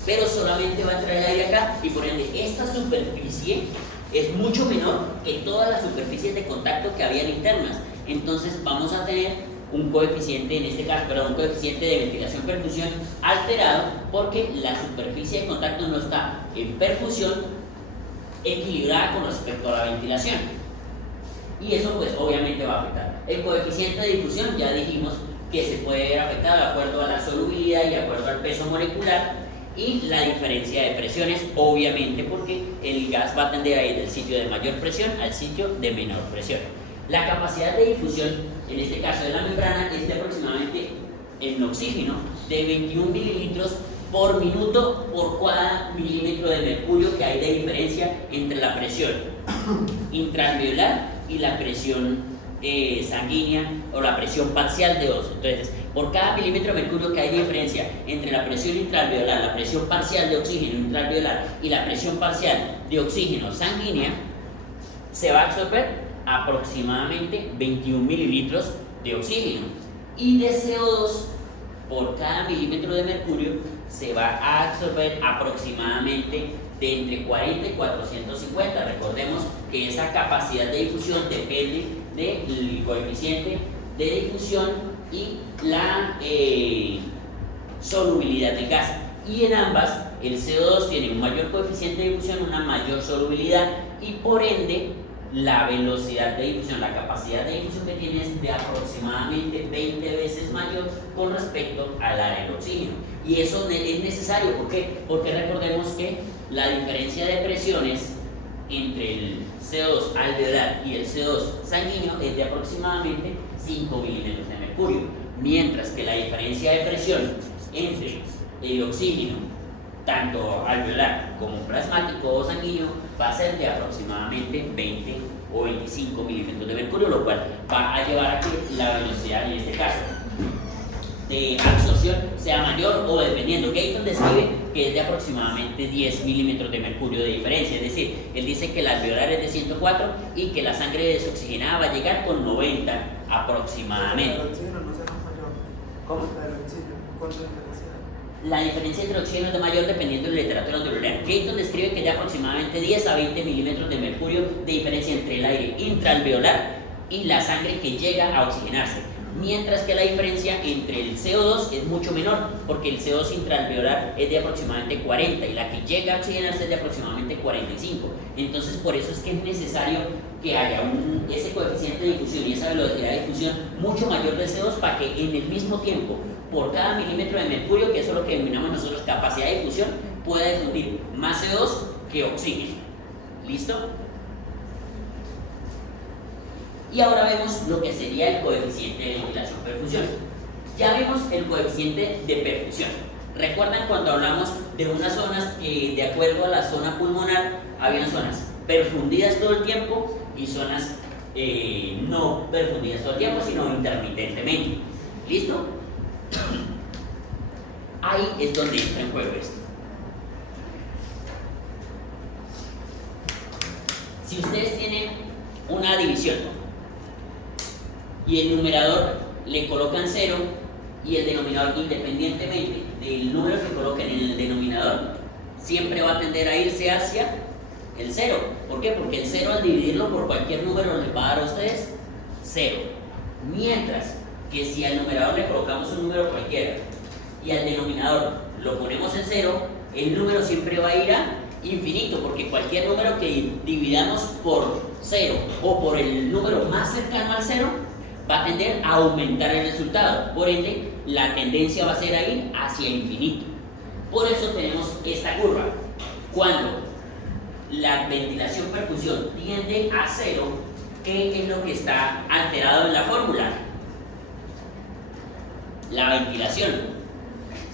pero solamente va a entrar el aire acá y por ende esta superficie es mucho menor que todas las superficies de contacto que habían internas. Entonces vamos a tener un coeficiente, en este caso, un coeficiente de ventilación-perfusión alterado porque la superficie de contacto no está en perfusión equilibrada con respecto a la ventilación. Y eso pues obviamente va a afectar. El coeficiente de difusión ya dijimos que se puede ver afectado de acuerdo a la solubilidad y de acuerdo al peso molecular y la diferencia de presiones, obviamente porque el gas va a tender a ir del sitio de mayor presión al sitio de menor presión. La capacidad de difusión, en este caso de la membrana, es de aproximadamente en oxígeno de 21 mililitros por minuto por cada milímetro de mercurio que hay de diferencia entre la presión intraalveolar y la presión sanguínea o la presión parcial de O2. Entonces, por cada milímetro de mercurio que hay de diferencia entre la presión intraalveolar, la presión parcial de oxígeno intraalveolar y la presión parcial de oxígeno sanguínea, se va a absorber aproximadamente 21 mililitros de oxígeno y de CO2 por cada milímetro de mercurio se va a absorber aproximadamente de entre 40 y 450. Recordemos que esa capacidad de difusión depende del coeficiente de difusión y la solubilidad del gas. Y en ambas, el CO2 tiene un mayor coeficiente de difusión, una mayor solubilidad y por ende la velocidad de difusión, la capacidad de difusión que tiene es de aproximadamente 20 veces mayor con respecto al área del oxígeno. Y eso es necesario, ¿por qué? Porque recordemos que la diferencia de presiones entre el CO2 alveolar y el CO2 sanguíneo es de aproximadamente 5 milímetros de mercurio, mientras que la diferencia de presión entre el oxígeno, tanto alveolar como plasmático o sanguíneo, va a ser de aproximadamente 20 o 25 milímetros de mercurio, lo cual va a llevar a que la velocidad, en este caso, de absorción sea mayor o dependiendo. Gayton describe que es de aproximadamente 10 milímetros de mercurio de diferencia, es decir, él dice que el alveolar es de 104 y que la sangre desoxigenada va a llegar con 90 aproximadamente. El oxígeno no será mayor. ¿Cómo? El oxígeno, ¿cuánto diferencia? La diferencia entre oxígeno es de mayor dependiendo de la literatura donde lo lean. Gayton describe que es de aproximadamente 10 a 20 milímetros de mercurio de diferencia entre el aire intraalveolar y la sangre que llega a oxigenarse, mientras que la diferencia entre el CO2 es mucho menor porque el CO2 intraalveolar es de aproximadamente 40 y la que llega a oxigenarse es de aproximadamente 45. Entonces por eso es que es necesario que haya ese coeficiente de difusión y esa velocidad de difusión mucho mayor del CO2 para que en el mismo tiempo por cada milímetro de mercurio, que eso es lo que denominamos nosotros capacidad de difusión, pueda difundir más CO2 que oxígeno. ¿Listo? Y ahora vemos lo que sería el coeficiente de ventilación-perfusión. Ya vimos el coeficiente de perfusión. ¿Recuerdan cuando hablamos de unas zonas que, de acuerdo a la zona pulmonar, habían zonas perfundidas todo el tiempo y zonas no perfundidas todo el tiempo, sino intermitentemente? ¿Listo? Ahí es donde entra en juego esto. Si ustedes tienen una división y el numerador le colocan 0 y el denominador, independientemente del número que coloquen en el denominador, siempre va a tender a irse hacia el 0. ¿Por qué? Porque el 0 al dividirlo por cualquier número les va a dar a ustedes 0. Mientras que si al numerador le colocamos un número cualquiera y al denominador lo ponemos en 0, el número siempre va a ir a infinito, porque cualquier número que dividamos por 0 o por el número más cercano al 0 va a tender a aumentar el resultado. Por ende, la tendencia va a ser a ir hacia infinito. Por eso tenemos esta curva. Cuando la ventilación-perfusión tiende a 0, ¿qué es lo que está alterado en la fórmula? La ventilación,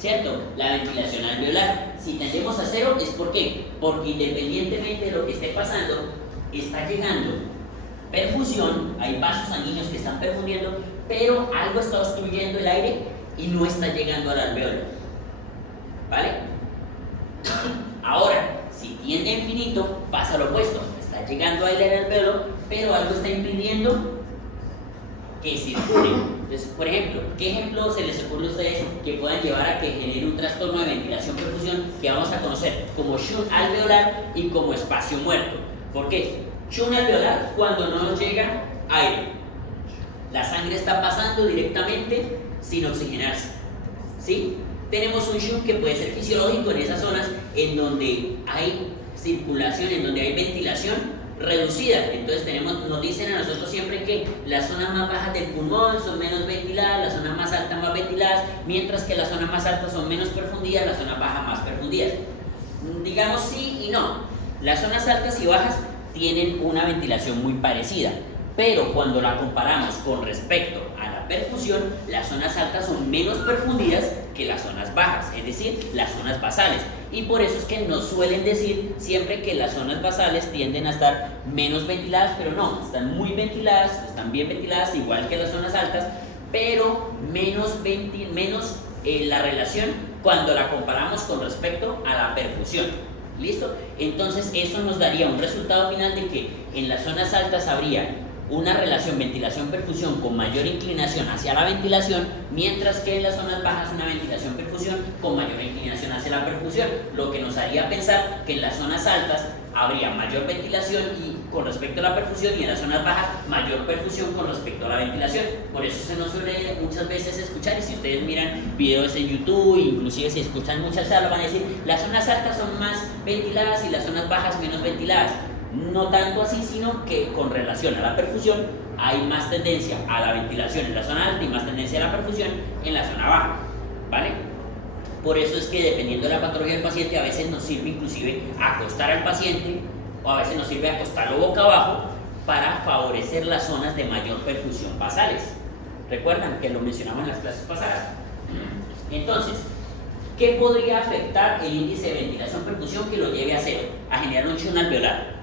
¿cierto? La ventilación alveolar. Si tendemos a 0, ¿es por qué? Porque independientemente de lo que esté pasando, está llegando perfusión, hay vasos sanguíneos que están perfundiendo, pero algo está obstruyendo el aire y no está llegando al alveolo. ¿Vale? Ahora, si tiende a infinito, pasa lo opuesto. Está llegando aire al alveolo, pero algo está impidiendo que circule. Entonces, por ejemplo, ¿qué ejemplo se les ocurre a ustedes que puedan llevar a que genere un trastorno de ventilación-perfusión que vamos a conocer como shunt alveolar y como espacio muerto? ¿Por qué? Shunt alveolar, cuando no nos llega aire. La sangre está pasando directamente sin oxigenarse. ¿Sí? Tenemos un shunt que puede ser fisiológico en esas zonas en donde hay circulación, en donde hay ventilación reducida. Entonces nos dicen a nosotros siempre que las zonas más bajas del pulmón son menos ventiladas, las zonas más altas más ventiladas, mientras que las zonas más altas son menos perfundidas, las zonas bajas más perfundidas. Digamos sí y no. Las zonas altas y bajas tienen una ventilación muy parecida, pero cuando la comparamos con respecto a la perfusión, las zonas altas son menos perfundidas que las zonas bajas, es decir, las zonas basales. Y por eso es que nos suelen decir siempre que las zonas basales tienden a estar menos ventiladas, pero no, están muy ventiladas, están bien ventiladas, igual que las zonas altas, pero menos la relación cuando la comparamos con respecto a la perfusión. ¿Listo? Entonces eso nos daría un resultado final de que en las zonas altas habría una relación ventilación-perfusión con mayor inclinación hacia la ventilación, mientras que en las zonas bajas una ventilación-perfusión con mayor inclinación hacia la perfusión, lo que nos haría pensar que en las zonas altas habría mayor ventilación con respecto a la perfusión y en las zonas bajas mayor perfusión con respecto a la ventilación. Por eso se nos suele muchas veces escuchar, y si ustedes miran videos en YouTube, inclusive si escuchan muchas charlas, van a decir las zonas altas son más ventiladas y las zonas bajas menos ventiladas. No tanto así, sino que con relación a la perfusión hay más tendencia a la ventilación en la zona alta y más tendencia a la perfusión en la zona baja, ¿vale? Por eso es que dependiendo de la patología del paciente, a veces nos sirve inclusive acostar al paciente, o a veces nos sirve acostarlo boca abajo para favorecer las zonas de mayor perfusión basales. ¿Recuerdan que lo mencionamos en las clases pasadas? Entonces, ¿qué podría afectar el índice de ventilación-perfusión que lo lleve a 0? A generar un shunt alveolar.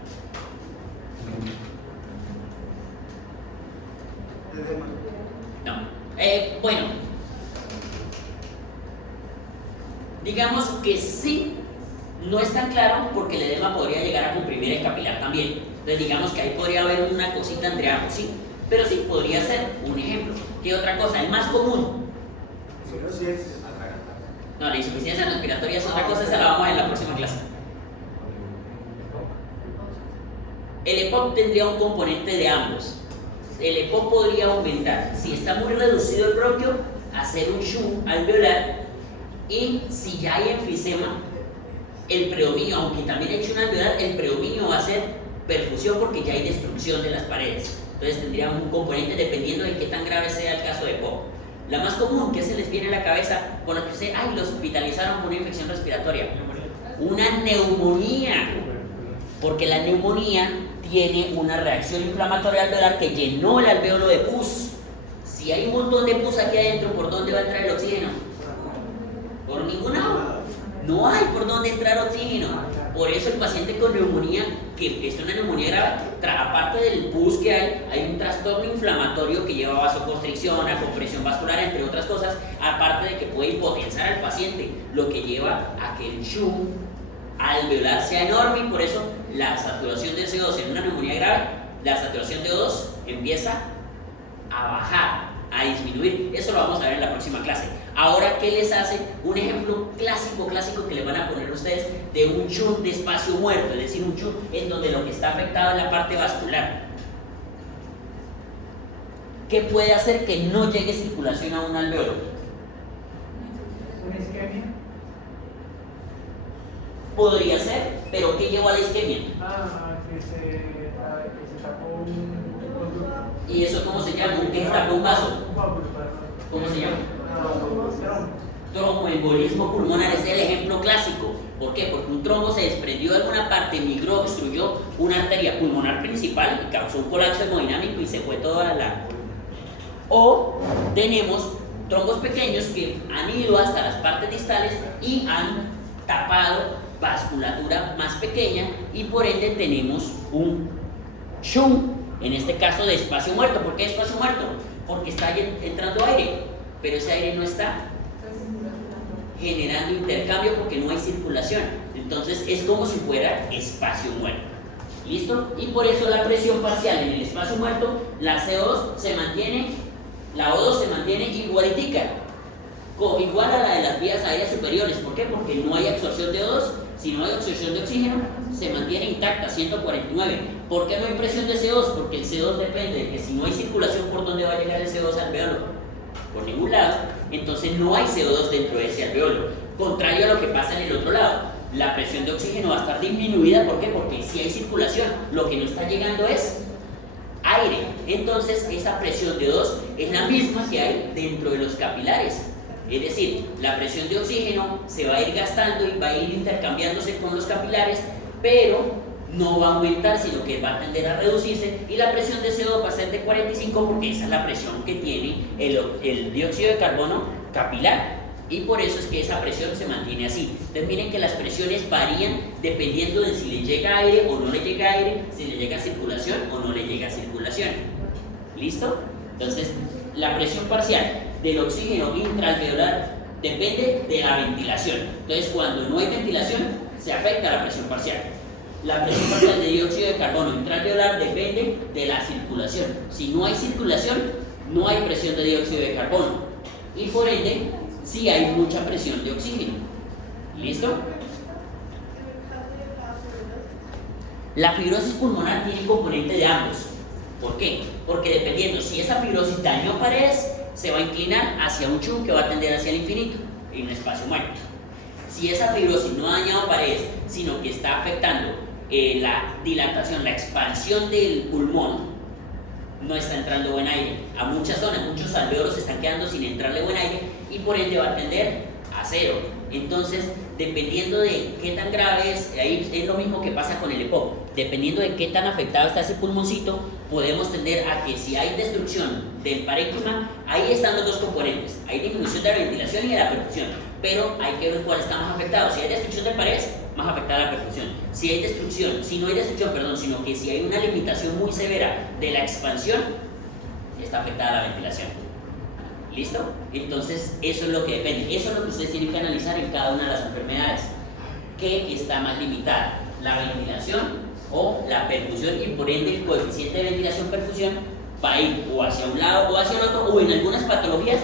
No. Bueno, digamos que sí, no es tan claro porque el edema podría llegar a comprimir el capilar también. Entonces digamos que ahí podría haber una cosita entre ambos, sí. Pero sí, podría ser un ejemplo. ¿Qué otra cosa? El más común. No, la insuficiencia respiratoria es otra cosa, esa la vamos a ver en la próxima clase. El EPOC tendría un componente de ambos. El EPOC podría aumentar, si está muy reducido el bronquio, hacer un shunt alveolar, y si ya hay enfisema, el predominio, aunque también hay shunt alveolar, el predominio va a ser perfusión porque ya hay destrucción de las paredes. Entonces tendríamos un componente dependiendo de qué tan grave sea el caso de EPOC. La más común, que se les viene a la cabeza con lo que dice, ay, lo hospitalizaron por una infección respiratoria. Una neumonía, porque la neumonía tiene una reacción inflamatoria alveolar que llenó el alvéolo de pus. Si hay un montón de pus aquí adentro, ¿por dónde va a entrar el oxígeno? Por ningún lado. No hay por dónde entrar oxígeno. Por eso el paciente con neumonía, que es una neumonía grave, aparte del pus que hay un trastorno inflamatorio que lleva a vasoconstricción, a compresión vascular, entre otras cosas, aparte de que puede hipoteensar al paciente, lo que lleva a que el shum alveolar sea enorme y por eso la saturación de CO2 en una neumonía grave, la saturación de O2 empieza a bajar, a disminuir. Eso lo vamos a ver en la próxima clase. Ahora, ¿qué les hace? Un ejemplo clásico que les van a poner ustedes de un shum de espacio muerto, es decir, un shum en donde lo que está afectado es la parte vascular. ¿Qué puede hacer que no llegue circulación a un alveolo? ¿Una isquemia? Podría ser, pero ¿qué llevó a la isquemia? Que se tapó un conducto. ¿Y eso cómo se llama? ¿Un que se tapó un vaso? Un coágulo, ¿Cómo se llama? trombo. Tromboembolismo pulmonar es el ejemplo clásico. ¿Por qué? Porque un trombo se desprendió de alguna parte, migró, obstruyó una arteria pulmonar principal y causó un colapso hemodinámico y se fue toda la... O tenemos trombos pequeños que han ido hasta las partes distales y han tapado vasculatura más pequeña y por ende tenemos un shum, en este caso de espacio muerto. ¿Por qué espacio muerto? Porque está entrando aire, pero ese aire no está generando intercambio porque no hay circulación. Entonces es como si fuera espacio muerto. ¿Listo? Y por eso la presión parcial en el espacio muerto, la CO2 se mantiene, la O2 se mantiene igualitica, igual a la de las vías aéreas superiores. ¿Por qué? Porque no hay absorción de O2. Si no hay absorción de oxígeno, se mantiene intacta, 149. ¿Por qué no hay presión de CO2? Porque el CO2 depende de que si no hay circulación, ¿por dónde va a llegar el CO2 al alveolo? Por ningún lado. Entonces no hay CO2 dentro de ese alveolo. Contrario a lo que pasa en el otro lado, la presión de oxígeno va a estar disminuida. ¿Por qué? Porque si hay circulación, lo que no está llegando es aire. Entonces esa presión de O2 es la misma que hay dentro de los capilares. Es decir, la presión de oxígeno se va a ir gastando y va a ir intercambiándose con los capilares, pero no va a aumentar, sino que va a tender a reducirse, y la presión de CO2 va a ser de 45 porque esa es la presión que tiene el dióxido de carbono capilar, y por eso es que esa presión se mantiene así. Entonces miren que las presiones varían dependiendo de si le llega aire o no le llega aire, si le llega circulación o no le llega circulación. ¿Listo? Entonces, la presión parcial del oxígeno intraalveolar depende de la ventilación. Entonces, cuando no hay ventilación, se afecta la presión parcial. La presión parcial de dióxido de carbono intraalveolar depende de la circulación. Si no hay circulación, no hay presión de dióxido de carbono. Y por ende, sí hay mucha presión de oxígeno. ¿Listo? La fibrosis pulmonar tiene componente de ambos. ¿Por qué? Porque dependiendo si esa fibrosis dañó paredes, se va a inclinar hacia un shum que va a tender hacia el infinito, en un espacio muerto. Si esa fibrosis no ha dañado paredes, sino que está afectando la dilatación, la expansión del pulmón, no está entrando buen aire. A muchas zonas, muchos alvéolos están quedando sin entrarle buen aire y por ende va a tender a cero. Entonces, dependiendo de qué tan grave es, ahí es lo mismo que pasa con el EPOC. Dependiendo de qué tan afectado está ese pulmoncito, podemos tender a que si hay destrucción del parénquima, ahí están los dos componentes. Hay disminución de la ventilación y de la perfusión, pero hay que ver cuál está más afectado. Si hay destrucción de paredes, más afectada la perfusión. Si no hay destrucción, sino que si hay una limitación muy severa de la expansión, está afectada la ventilación. ¿Listo? Entonces, eso es lo que depende. Eso es lo que ustedes tienen que analizar en cada una de las enfermedades. ¿Qué está más limitada? ¿La ventilación o la perfusión? Y por ende el coeficiente de ventilación-perfusión va a ir o hacia un lado o hacia el otro, o en algunas patologías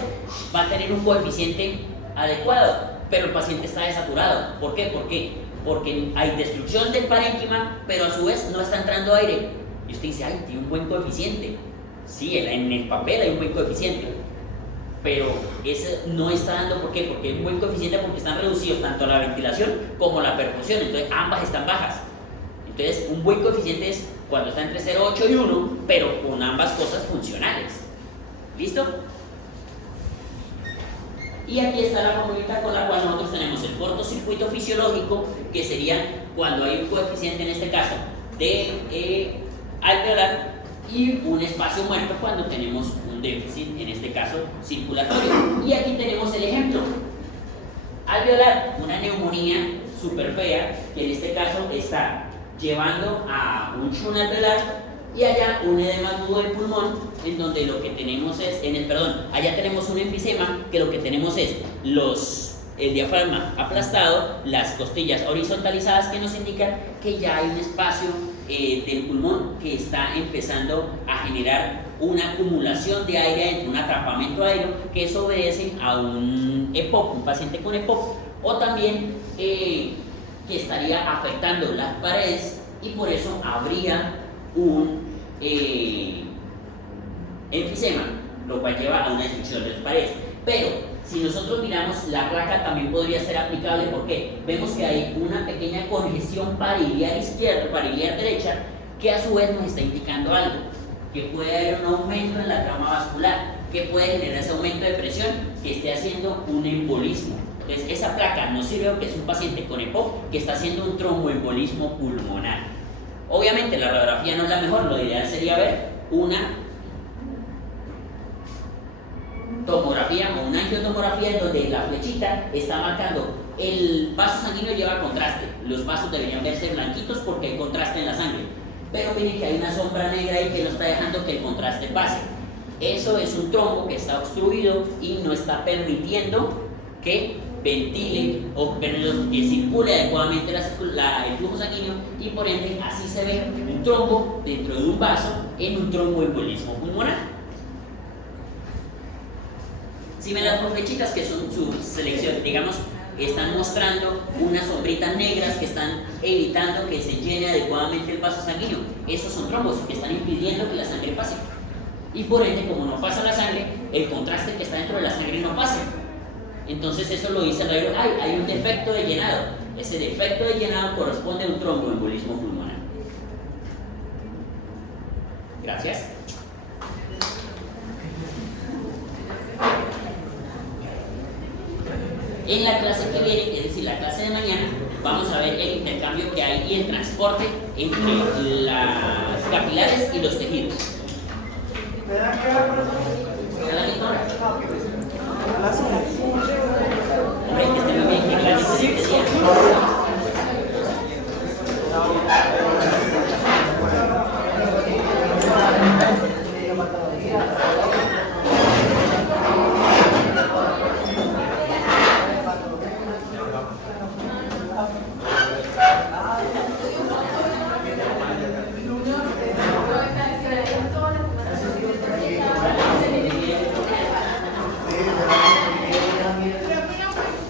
va a tener un coeficiente adecuado, pero el paciente está desaturado. ¿Por qué? Porque hay destrucción del parénquima, pero a su vez no está entrando aire. Y usted dice, ay, tiene un buen coeficiente. Sí, en el papel hay un buen coeficiente, pero ese no está dando. ¿Por qué? Porque hay un buen coeficiente porque están reducidos tanto la ventilación como la perfusión, entonces ambas están bajas. Entonces, un buen coeficiente es cuando está entre 0,8 y 1, pero con ambas cosas funcionales. ¿Listo? Y aquí está la formulita con la cual nosotros tenemos el cortocircuito fisiológico, que sería cuando hay un coeficiente, en este caso, de alveolar y un espacio muerto cuando tenemos un déficit, en este caso circulatorio. Y aquí tenemos el ejemplo. Alveolar, una neumonía súper fea, que en este caso está llevando a un shunt alveolar y allá un edema agudo del pulmón, en donde lo que tenemos es, allá tenemos un enfisema, que lo que tenemos es el diafragma aplastado, las costillas horizontalizadas, que nos indican que ya hay un espacio del pulmón que está empezando a generar una acumulación de aire dentro, un atrapamiento aéreo, que eso obedece a un EPOC, un paciente con EPOC, o también que estaría afectando las paredes y por eso habría un enfisema, lo cual lleva a una destrucción de las paredes. Pero si nosotros miramos, la placa también podría ser aplicable porque vemos que hay una pequeña congestión pariliar izquierda, pariliar derecha, que a su vez nos está indicando algo, que puede haber un aumento en la trama vascular, que puede generar ese aumento de presión, que esté haciendo un embolismo. Entonces, esa placa nos sirve porque es un paciente con EPOC que está haciendo un tromboembolismo pulmonar. Obviamente la radiografía no es la mejor, lo ideal sería ver una tomografía o una angiotomografía en donde la flechita está marcando el vaso sanguíneo, lleva contraste, los vasos deberían verse blanquitos porque hay contraste en la sangre, pero miren que hay una sombra negra ahí que no está dejando que el contraste pase. Eso es un trombo que está obstruido y no está permitiendo que ventile o que circule adecuadamente el flujo sanguíneo, y por ende así se ve un trombo dentro de un vaso en un tromboembolismo pulmonar. Si ven las dos flechitas que son su selección, digamos, están mostrando unas sombritas negras que están evitando que se llene adecuadamente el vaso sanguíneo. Esos son trombos que están impidiendo que la sangre pase. Y por ende, como no pasa la sangre, el contraste que está dentro de la sangre no pasa. Entonces eso lo dice el radiólogo, hay un defecto de llenado. Ese defecto de llenado corresponde a un tromboembolismo pulmonar. Gracias. En la clase que viene, es decir, la clase de mañana, vamos a ver el intercambio que hay y el transporte entre las capilares y los tejidos. ¿Me dan qué hora, profesor? ¿Cada misma hora? A las 11. Hombre, que esté muy bien, que clase excelente día.